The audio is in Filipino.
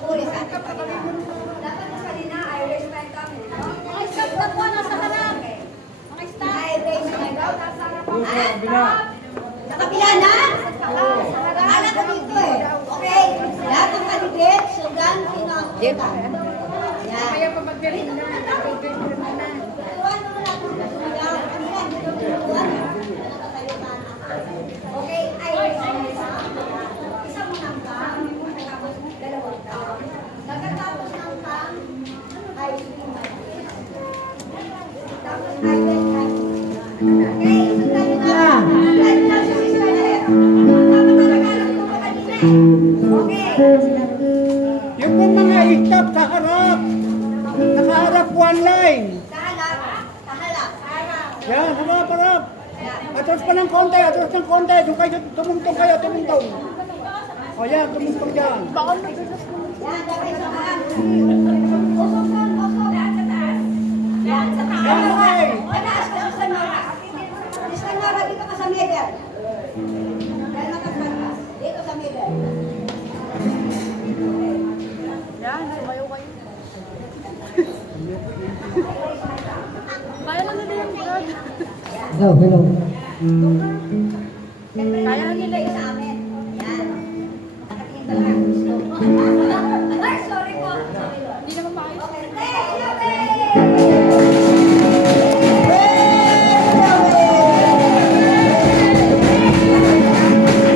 puri sa ating Panginoon. Dapat sa kanina, I raise my cup. Mga staff na po, nasa harap. Mga staff. I raise my cup. Sa kabila na? Alam ko dito eh. Okay? Lahat ng kandidat, sugan, sino ang sugan? Yan. Kaya pa mag-galing na. Okay, I raise my cup. Isa mo ng cup, tapos dalawang cup. Nagkatapos ng cup, I swim my feet. Tapos I let my okay, sundan nyo na. Sundan nyo na si Sister Leo. Tama na nag-alap ko pa kanina eh. Okay. Yung po mga stop sa harap. Nakaharap one line. Kahalap. Kahalap. Yan, harap. Atras pa ng konti, Doon kayo, tumungtong kayo. O yan, tumungtong dyan. Yan, dapat sa taas. Usok doon, usok. Yan sa taas. Yan sa taas. Yan, okay. Sa taas ka, Sister Nora. Sister Nora, dito ka sa middle. Yan nakasarkas. Dito sa middle. Yan, sumayaw kayo. Kaya lang nila yung vlog. Hello. Siyempre, Kaya nila nila sa amin.